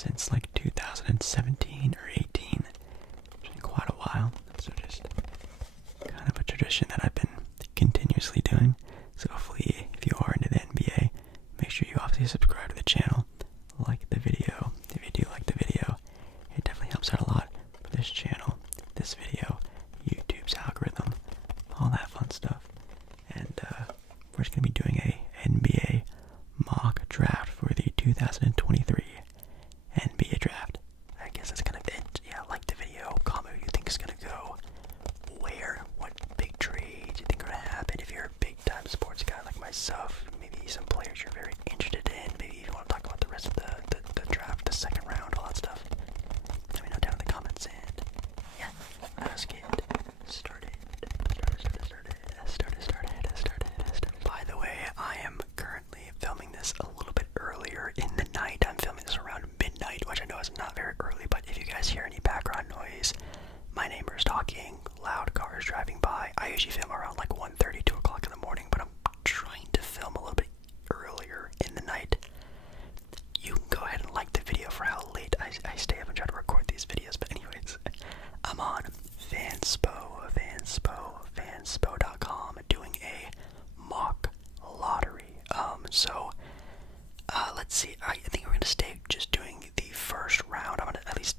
since like 2017 or 18. It's been quite a while. So just kind of a tradition that I've been continuously doing. So hopefully if you are into the NBA, make sure you obviously subscribe to the channel, like the video. If you do like the video, it definitely helps out a lot for this channel, this video, YouTube's algorithm, all that fun stuff. And we're just going to be doing a NBA mock draft for the 2023 NBA draft. I guess that's kind of it. Yeah, like the video, comment who you think is going to go where, what big trades you think are going to happen. If you're a big time sports guy like myself, maybe some players you're very interested in, maybe if you want to talk about the rest of the draft, the second round, all that stuff, let me know down in the comments. And yeah, let's get started. By the way, I am currently filming this a little bit earlier in the night. I'm filming this around midnight, which I know is not very early, but if you guys hear any background noise, my neighbor's talking, loud cars driving by. I usually film around like 1:30, 2 o'clock in the morning, but I'm trying to film a little bit earlier in the night. You can go ahead and like the video for how late I stay up and try to record these videos, but anyways, I'm on fanspo.com doing a mock lottery. Let's see, I think we're going to stay just doing the first round. I'm going to at least,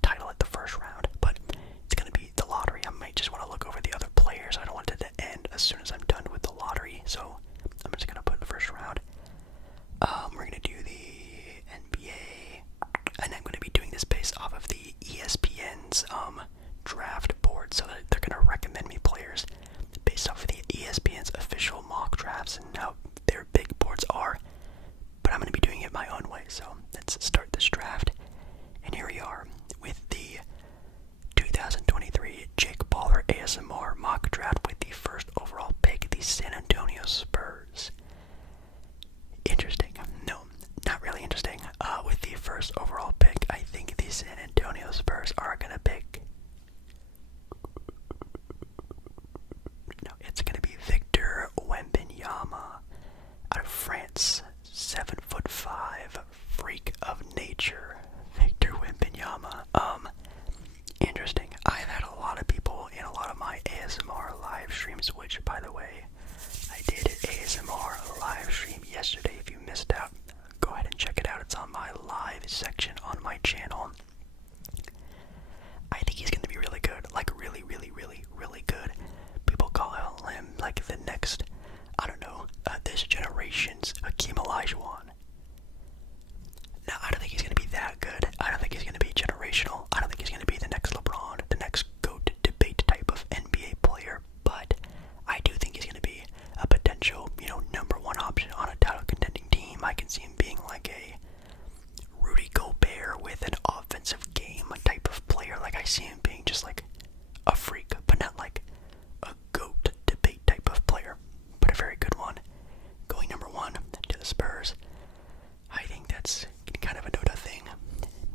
title it the first round, but it's going to be the lottery. I might just want to look over the other players. I don't want it to end as soon as I'm done with the lottery, so I'm just going to put the first round. We're going to do the NBA, and I'm going to be doing this based off of the ESPN's draft board, so that they're going to recommend me players based off of the ESPN's official mock drafts and how their big boards are, but I'm going to be doing it my own way. So let's start this draft, and here we are with the 2023 Jake Baller ASMR mock draft with the first overall pick, the San Antonio Spurs. Interesting. No, not really interesting. With the first overall pick, I think the San Antonio Spurs are going to pick... No, it's going to be Victor Wembanyama out of France. 7'5", freak of nature, Victor Wembanyama. Interesting. I've had a lot of people in a lot of my ASMR live streams, which, by the way, I did an ASMR live stream yesterday. If you missed out, go ahead and check it out. It's on my live section on my channel. I think he's going to be really good, like really, really, really, really good. People call him like the next, I don't know, this generation's Hakeem Olajuwon. Now, I don't think he's going to be that good. I don't think he's going to be generational. I don't think he's going to be the next LeBron, the next GOAT debate type of NBA player, but I do think he's going to be a potential, number one option on a title contending team. I can see him being like a Rudy Gobert with an offensive game type of player. Like, I see him being just like a freak, but not like a GOAT debate type of player, but a very good one. Going number one to the Spurs. I think that's kind of a no-duh thing.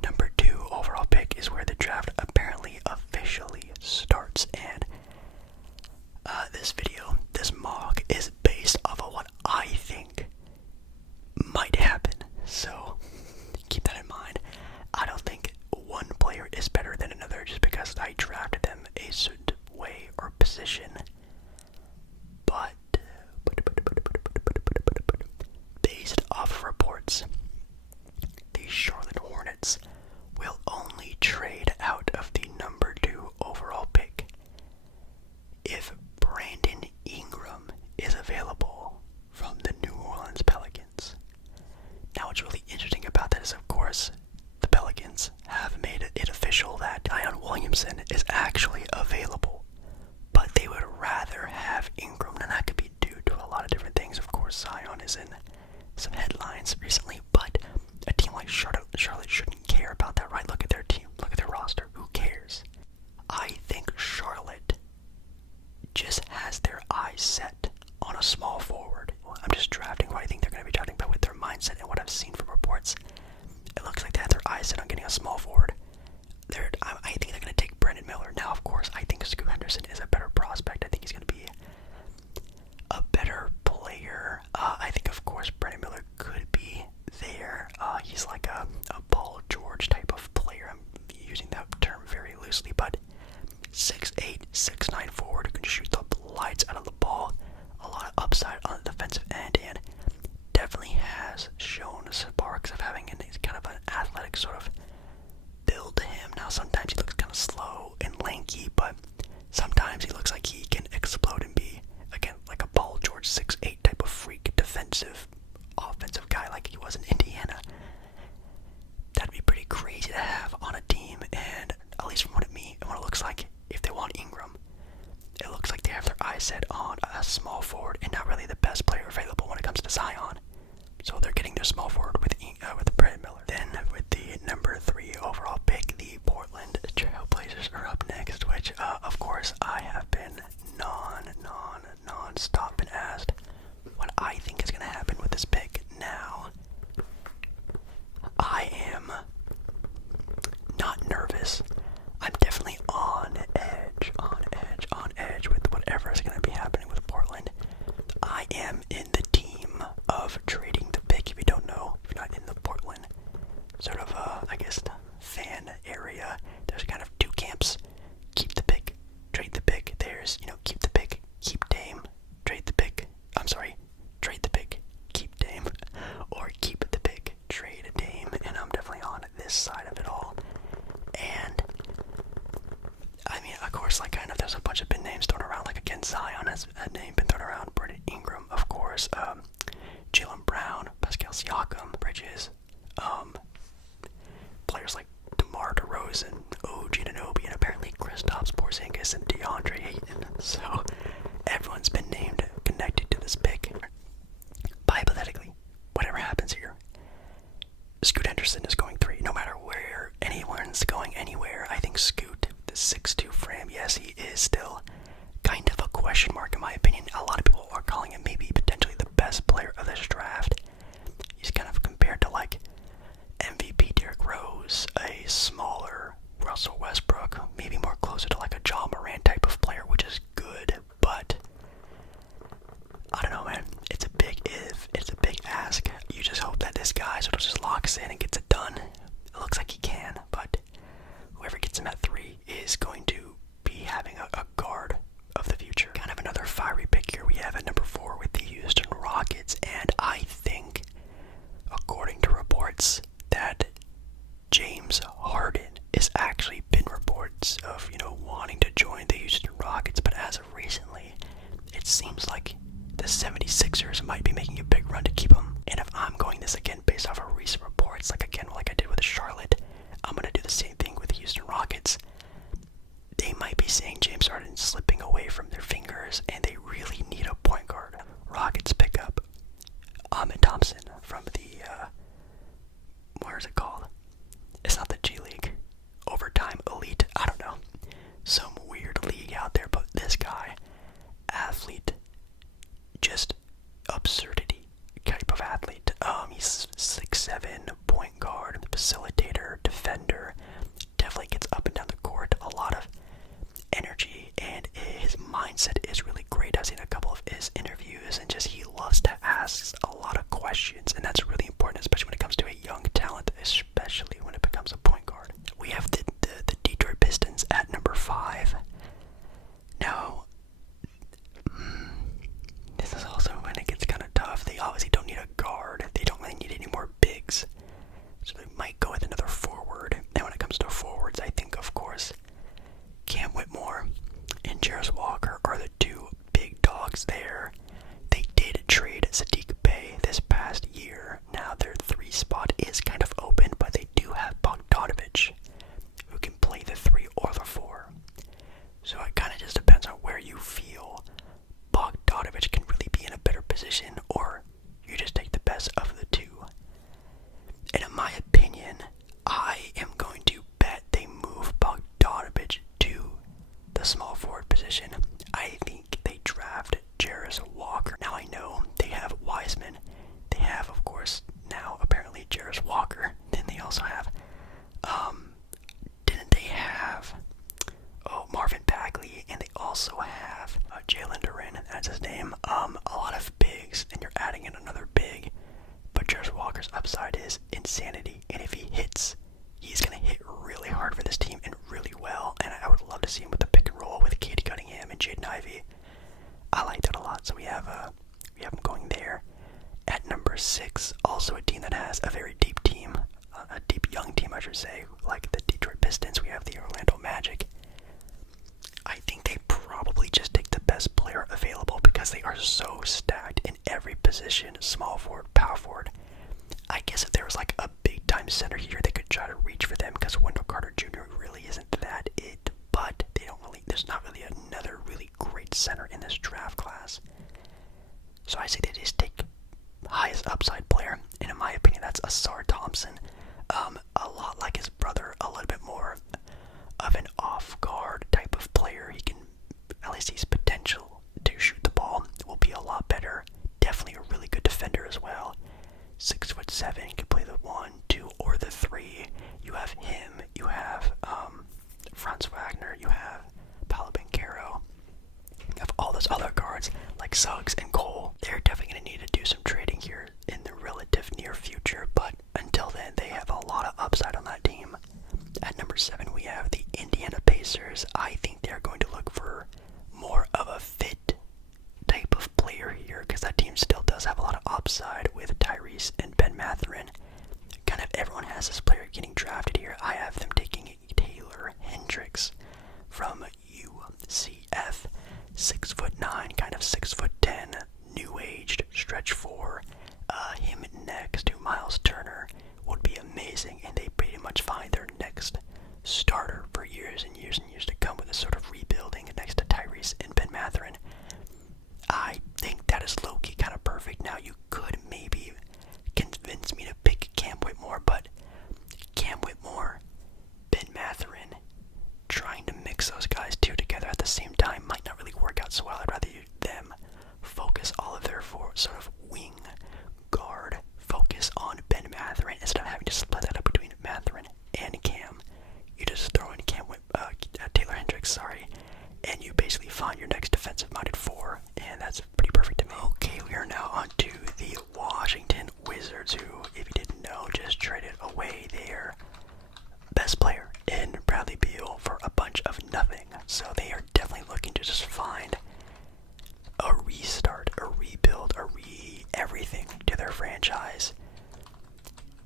Number 2 overall pick is where the draft apparently officially starts, and this mock is based off of what I think might happen, so keep that in mind. I don't think one player is better than another just because I drafted them a certain way or position, but based off of reports, the Charlotte Hornets will only trade out of the number 2 overall pick if Brandon Ingram is available from the New Orleans Pelicans. Now, what's really interesting about that is, of course, the Pelicans have made it official that Zion Williamson is actually available, but they would rather have Ingram, and that could be due to a lot of different things. Of course, Zion is in some headlines recently, but a team like Charlotte shouldn't care about that, right? Look at their team, look at their roster, who cares? I think Charlotte just has their eyes set on a small forward. I'm just drafting who I think they're going to be drafting, but with their mindset and what I've seen from reports, it looks like they have their eyes set on getting a small forward. I think they're going to take Brandon Miller. Now, of course, I think Scoot Henderson is a better prospect. I think he's going to be a better player. I think, of course, Brandon Miller could be there. He's like a using that term very loosely, but 6'8", 6'9" forward who can shoot the lights out of the ball, a lot of upside on the defensive end, and definitely has shown sparks of having kind of an athletic sort of build to him. Now sometimes he looks kind of slow and lanky, but sometimes he looks like he can explode and be, again, like a Paul George 6'8" type of freak defensive offensive guy like he was in Indiana. That'd be pretty crazy to have on a team, and at least from what it looks like, if they want Ingram, it looks like they have their eyes set on a small forward and not really the best player available when it comes to Zion. So they're getting their small forward with Brandon Miller. Then with the number 3 overall pick, the Portland Trailblazers are up next, which of course I have been non-stop been asked what I think is going to happen with this pick. Now, I am not nervous. I'm definitely on edge with whatever is going to be happening with Portland. I am in the team of trading the pick. If you don't know, if you're not in the Portland sort of, fan area, there's kind of two camps. Keep the pick, trade the pick. There's, keep the pick, keep Dame, trade the pick. Trade the pick, keep Dame, or keep the pick, trade Dame, and I'm definitely on this side of it all. And of course, there's a bunch of big names thrown around, like again, Zion has a name been thrown around, Brandon Ingram, of course, Jaylen Brown, Pascal Siakam, Bridges, players like DeMar DeRozan, OG Anunoby, and apparently Kristaps Porzingis and DeAndre Ayton. So everyone's been named connected to this pick. But hypothetically, whatever happens here, Scoot Henderson is going 3. No matter where anyone's going anywhere, I think Scoot, the 6'2" frame, yes, he is still kind of a question mark in my opinion. A lot of people are calling him maybe potentially the best player of this draft. He's kind of compared to like MVP Derrick Rose, a smaller Russell Westbrook, maybe more closer to like a Ja Morant type of player, which is good, but I don't know, man. It's a big if, it's a big ask. You just hope that this guy sort of just locks in and gets it done. It looks like he can, but whoever gets him at 3 is going to be having a guard of the future. Kind of another fiery pick here we have at number 4 with the Houston Rockets, and I think, according to reports, that James Harden has actually been reports of, wanting to join the Houston Rockets, but as of recently, it seems like the 76ers might be making a big run to keep him. And if I'm going this again based off of recent reports, like I did with Charlotte, I'm going to do the same thing with the Houston Rockets. They might be saying James Harden's slipping away from their fingers, and they really need a point guard. Rockets pick up Ahmed Thompson from the, where is it called? It's not the G League. Overtime Elite. I don't know. Some weird league out there, but this guy, athlete, just absurdity type of athlete. He's 6'7", point guard, facilitator, defender, definitely gets up and down the court, a lot of energy, and his mindset is really great. I've seen a couple of his interviews, and just he loves to ask a lot of questions, and that's really important, especially when it comes to a young talent, especially when it becomes a point guard. We have the Detroit Pistons at number 5. Now, this is also when it gets kind of tough. They obviously don't need a guard. They don't really need any more bigs. So they might go with another forward. And when it comes to forwards, I think, of course, Cam Whitmore and Jarris Walker are the two big dogs there. They did trade Sadiq Bey this past year. Now their 3 spot is kind of open, but they do have Bogdanovic, who can play the 3 or the 4. So it kind of just depends on where you feel Bogdanovic can really be in a better position, or you just take the best of the 2. And in my opinion, I am going to bet they move Bogdanovic to the small forward position. I think they draft Jarris Walker. Now I know they have Wiseman. They have, of course, now apparently Jarris Walker. Then they also have, didn't they have, Marvin Bagley, and they also have Jalen Duren, that's his name. A lot of bigs, and you're adding in another big, but Jarris Walker's upside is insanity, and if he hits, he's going to hit really hard for this team. number 6, also a team that has a very deep team, a deep young team, I should say, like the Detroit Pistons. We have the Orlando Magic. I think they probably just take the best player available because they are so stacked in every position, small forward, power forward. I guess if there was like a big time center here, they could try to reach for them because Wendell Carter Jr. really isn't that it, but they don't really, there's not really another really great center in this draft class. So I say they just take highest upside player, and in my opinion, that's Asar Thompson. A lot like his brother, a little bit more of an off-guard type of player. He can, at least he's potential to shoot the ball, will be a lot better. Definitely a really good defender as well. 6'7", can play the 1, 2, or the 3. You have him, you have Franz Wagner, you have Paolo Banchero. You have all those other guards like Suggs and Cole. They're definitely going to need to do some trading here in the relative near future, but until then, they have a lot of upside on that team. At number 7, we have the Indiana Pacers. I think they're going to look for more of a fit type of player here because that team still does have a lot of upside with Tyrese and Ben Mathurin. Kind of everyone has this player getting drafted here. I have them taking Taylor Hendricks from UCF. 6'9", kind of 6'10", new-aged, stretch 4. Him next to Miles Turner would be amazing, and they pretty much find their next starter for years and years and years to come with a sort of rebuilding next to Tyrese and Ben Mathurin. I think that is low-key kind of perfect. Now, you could maybe convince me to pick Cam Whitmore, but Cam Whitmore, Ben Mathurin, trying to mix those guys two together at the same time might not really work out so well. I'd rather them focus all of their sort of wing guard focus on Ben Mathurin instead of having to split that up between Mathurin and Cam. You just throw in Taylor Hendricks, and you basically find your next defensive-minded 4, and that's pretty perfect to me. Okay, we are now on to the Washington Wizards, who, if you didn't know, just traded away their best player in Bradley Beal for a bunch of nothing. So they are definitely looking to just find a restart, a rebuild, everything to their franchise.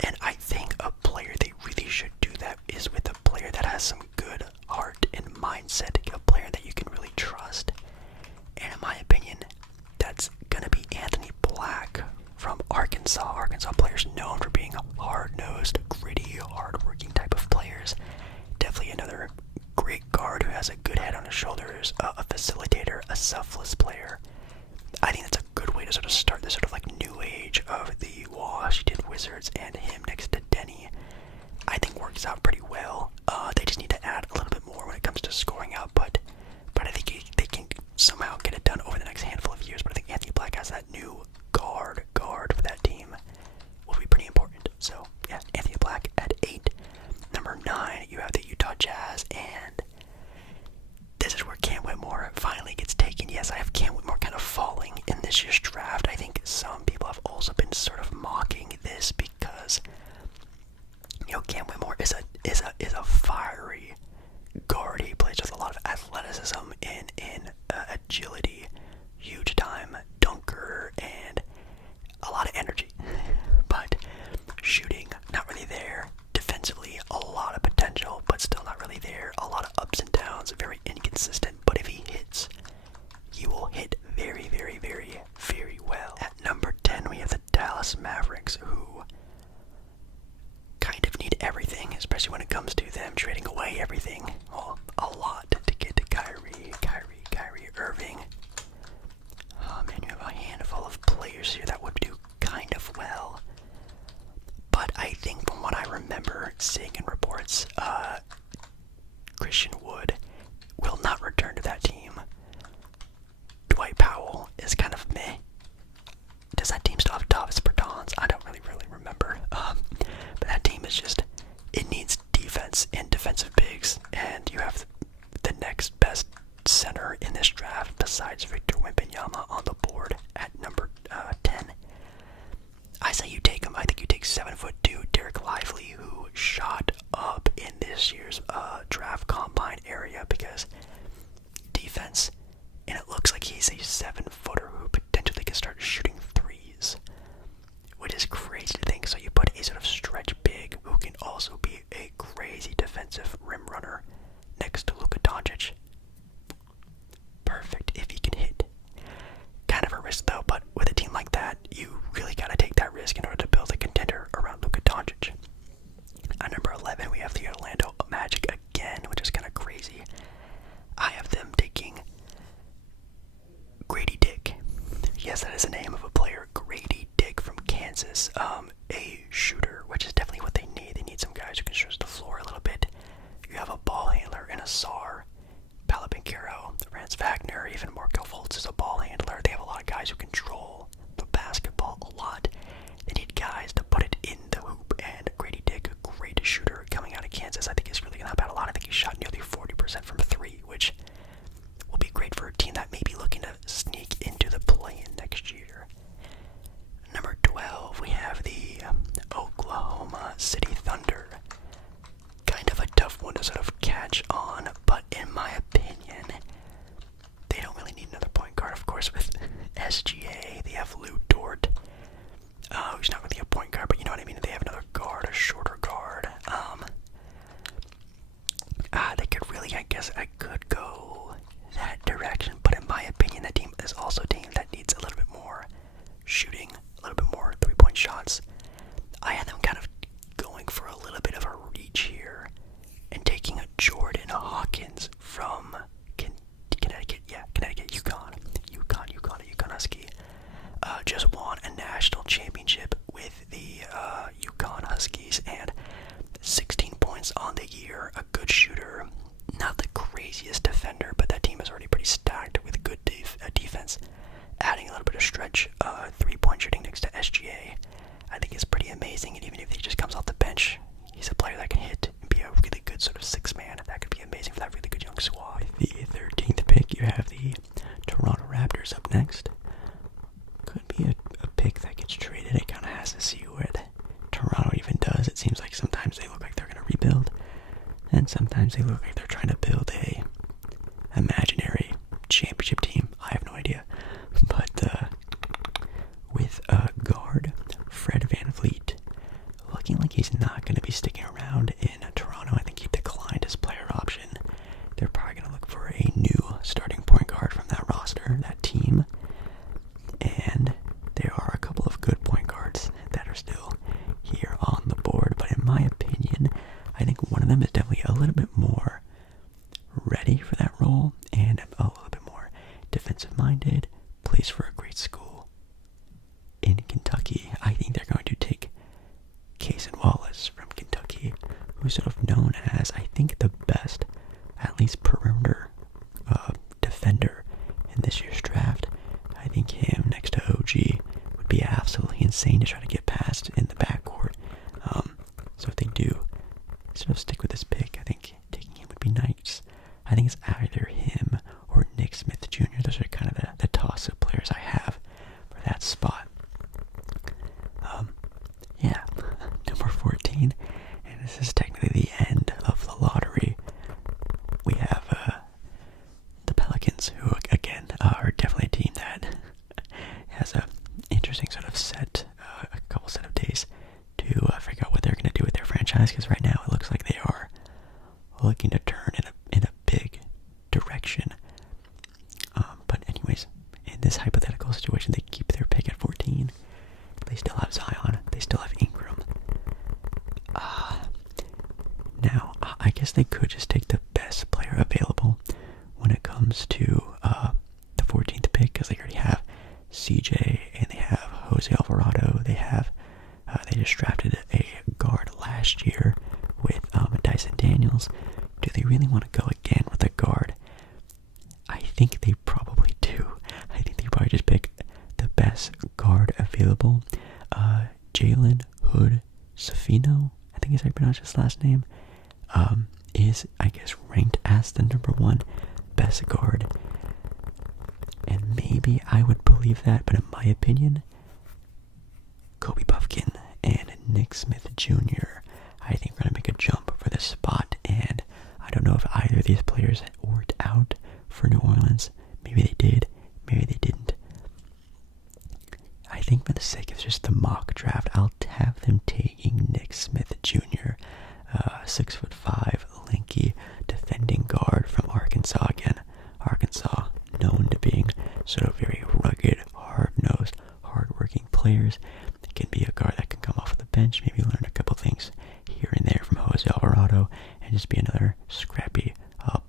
And I think a player they really should do that is with a player that has some good heart and mindset, a player that you can really trust. And in my opinion, that's going to be Anthony Black from Arkansas. Arkansas players known for being hard-nosed, gritty, hard-working type of players. Definitely another great guard who has a good head on his shoulders, a facilitator, a selfless player. I think that's a good way to sort of start this sort of like new age of the Washington Wizards, and him next to Denny, I think works out pretty well. They just need to add a little bit more when it comes to scoring output, but I think they can somehow get it done over the next handful of years. But I think Anthony Black has that new guard for that team will be pretty important. So yeah, Anthony Black at 8. Number 9, you have the Utah Jazz, and this is where Cam Whitmore finally gets taken. Yes, I have Cam Whitmore kind of falling in this year's draft. I think some people have also been sort of mocking this because, you know, Cam Whitmore is a fiery guard. He plays with a lot of athleticism and agility, huge time dunker, and a lot of energy. But shooting, not really there. Defensively, a lot of potential, but still not really there. A lot of ups and downs, very inconsistent. But if he hits, he will hit very, very, very, very well. At number 10, we have the Dallas Mavericks, who kind of need everything, especially when it comes to them trading away everything. Well, a lot to get to Kyrie Irving. Oh man, you have a handful of players here that would do kind of well. But I think from what I remember seeing in reports, Christian Wood will not return to that team. Dwight Powell is kind of meh. Does that team still have Davis Bertans? I don't really remember. But that team is just, it needs defense and defensive bigs, and Yes, that is the name of a player. Grady Dick from Kansas. A shooter, which is definitely what they need. They need some guys who can stretch the floor a little bit. You have a ball handler in a Sar, Palapincaro, Franz Wagner, even Marco Fultz is a ball handler. They have a lot of guys who control the basketball a lot. They need guys to put it in the hoop, and Grady Dick, a great shooter coming out of Kansas, I think he's really going to help out a lot. I think he shot nearly 40% from 3, which will be great for a team that may be looking to sneak into the play-in next year. Number 12, we have the Oklahoma City Thunder. Kind of a tough one to sort of catch on, but in my opinion, they don't really need another point guard. Of course, with SGA, they have Lou Dort, who's not really a point guard, but you know what I mean. They have another guard, a shorter guard. They could really, I guess, I could go that direction, but in my opinion, that team is also a team that needs a little bit more shooting, a little bit more three-point shots. I had them kind of going for a little bit of a reach here and taking a Jordan Hawkins from Connecticut, UConn Husky. Just won a national championship with the UConn Huskies, and 16 points on the year, a good shooter, not the craziest defender, but that team is already pretty stacked with good defense. Adding a little bit of stretch, three-point shooting next to SGA, I think is pretty amazing, and even if he just comes off the bench, he's a player that can hit and be a really good sort of six-man. That could be amazing for that really good young squad. The 13th pick, you have the Toronto Raptors up next. Could be a pick that gets traded. It kind of has to see what Toronto even does. It seems like sometimes they look like they're going to rebuild, and sometimes they look like they're trying to build a imaginary championship team. I have no idea. But with guard Fred VanVleet looking like he's not going to be sticking around in Toronto, I think he declined his player option. They're probably going to look for a new starting point guard from that roster, that team. And there are a couple of good point guards that are still here on the board, but in my opinion, I think one of them is definitely a little bit more ready for that role and a little bit more defensive-minded, plays for a great school in Kentucky. I think they're going to take Cason Wallace from Kentucky, who's sort of known as, I think, the best, at least perimeter defender in this year's draft. I think him next to OG would be absolutely insane to try to get past in the backcourt. So if they do sort of stick with this pick, I think taking him would be nice. I think it's either him or Nick Smith Jr. Those are kind of the toss-up players I have for that spot. Yeah, number 14, and this is technically the end of the lottery. We have the Pelicans, who again are definitely a team that has a interesting sort of a couple set of days to figure out what they're going to do with their franchise, because right now it looks like they are looking to turn in a big direction. But anyways, in this hypothetical situation, they keep their pick at 14. They still have Zion. They still have Ingram. Now, I guess they could just take the best player available when it comes to the 14th pick, because they already have CJ and they have Jose Alvarado. They just drafted a guard last year with Dyson Daniels. Do they really want to go again with a guard? I think they probably do. I think they probably just pick the best guard available. Jalen Hood Safino, I think is how you pronounce his last name, is, I guess, ranked as the number 1 best guard. And maybe I would believe that, but in my opinion, Kobe Buffkin and Nick Smith Jr., I think we're going to make a jump for this spot, and I don't know if either of these players worked out for New Orleans. Maybe they did, maybe they didn't. I think for the sake of just the mock draft, I'll have them taking Nick Smith Jr., 6'5", lanky defending guard from Arkansas again. Arkansas, known to being sort of very rugged, hard-nosed, hard-working players. It can be a guard that can come off the bench, maybe learn a couple things here and there from Jose Alvarado, and just be another scrappy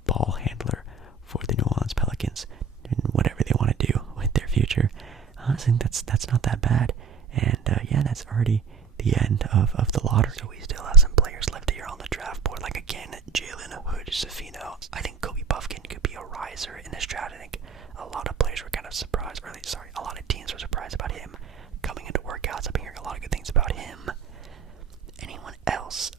ball handler for the New Orleans Pelicans and whatever they want to do with their future. Honestly, think that's not that bad. And yeah, that's already the end of the lottery. So we still have some players left here on the draft board. Like again, Jalen Hood, Safino. I think Kobe Buffkin could be a riser in this draft. I think a lot of players were kind of surprised, or sorry, a lot of teams were surprised about him coming into workouts. I've been hearing a lot of good things about him. Anyone else?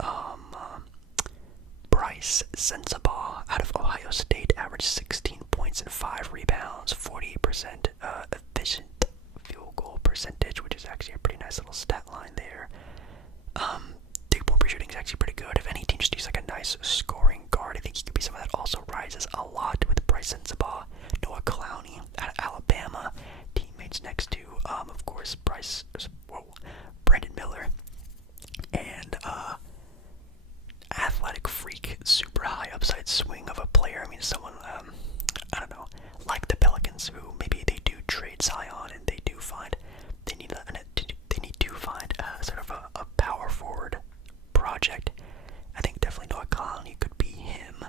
Bryce Sensabaugh out of Ohio State averaged 16 points and 5 rebounds, 48% efficient field goal percentage, which is actually a pretty nice little stat line there. 3-point per shooting is actually pretty good. If any team just needs like a nice scoring guard, I think he could be someone that also rises a lot with Bryce Sensabaugh. Noah Clowney out of Alabama, teammates next to, of course, Brandon Miller, and athletic freak, super high upside swing of a player. I mean, someone, I don't know, like the Pelicans, who maybe they do trade Zion and they do find they need to find sort of a power forward project. I think definitely Noah Clowney could be him.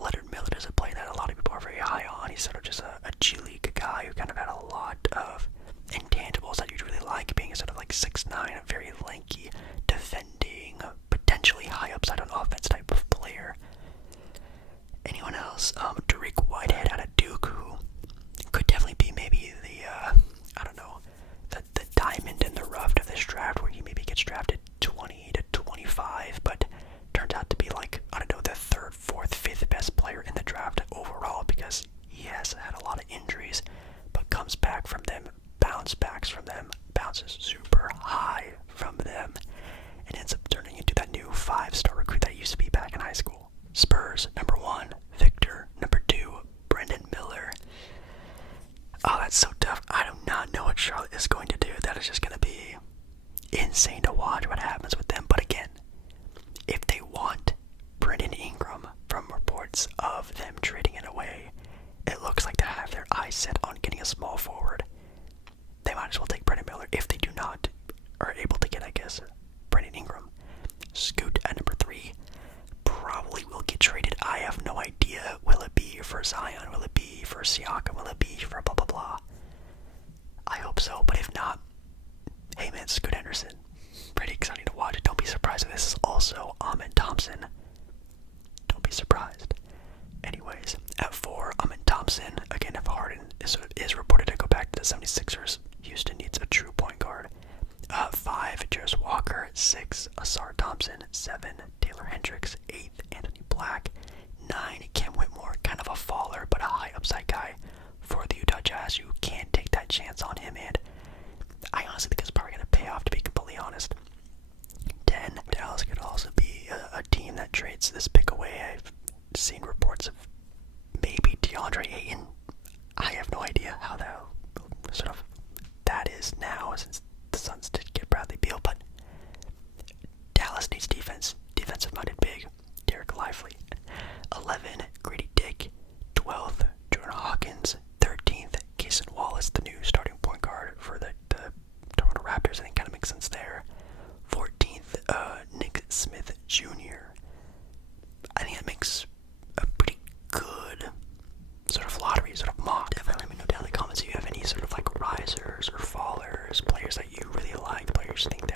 Leonard Miller is a player that a lot of people are very high on. He's sort of just a G League guy who kind of had a lot of intangibles that you'd really like, being a sort of like 6'9", a very lanky, defending, potentially high upside on offense type of player. Anyone else? Derek Whitehead out of Duke, who could definitely be maybe the, I don't know, the diamond in the rough of this draft, where he maybe gets drafted 20 to 25, but turns out to be like, I don't know, the 3rd, 4th, 5th best player in the draft overall, because he has had a lot of injuries, but comes back from them, bounces super high from them, and ends up turning into that new 5-star recruit that used to be back in high school. Spurs, number 1, Victor. Number 2, Brandon Miller. Oh, that's so tough. I do not know what Charlotte is going to do. That is just going to be insane to watch what happens with them. But again, if they want Brandon Ingram, from reports of them trading it away, it looks like they have their eyes set on getting a small forward. They might as well take Brandon Miller if they do not are able to get, I guess, Brandon Ingram. Scoot at number 3 probably will get traded. I have no idea. Will it be for Zion? Will it be for Siakam? Will it be for blah blah blah? I hope so, but if not, hey man, Scoot Henderson. Pretty exciting to watch. Don't be surprised if this is also Amen Thompson. Don't be surprised. Anyways, at 4, Amen Thompson. Again, if Harden is reported to go back to the 76ers, Houston needs a true point guard. 5, Jarris Walker. 6, Asar Thompson. 7, Taylor Hendricks. 8, Anthony Black. 9, Cam Whitmore. Kind of a faller, but a high upside guy for the Utah Jazz. You can't take that chance on him, and I honestly think it's probably going to pay off, to be completely honest. 10, Dallas could also be a team that trades this pick away. I've seen reports of maybe DeAndre Ayton. I have no idea how that is now, since the Suns did get Bradley Beal, but Dallas needs defensive-minded big, Derek Lively. 11, Grady Dick. 12th, Jordan Hawkins. 13th, Cason Wallace, the new starting point guard for the Toronto Raptors. I think kind of makes sense there. 14th, Nick Smith Jr. I think that makes a pretty good sort of lottery, sort of mock. Definitely let me know down in the comments if you have any sort of like risers or fallers, players that you really like, players you think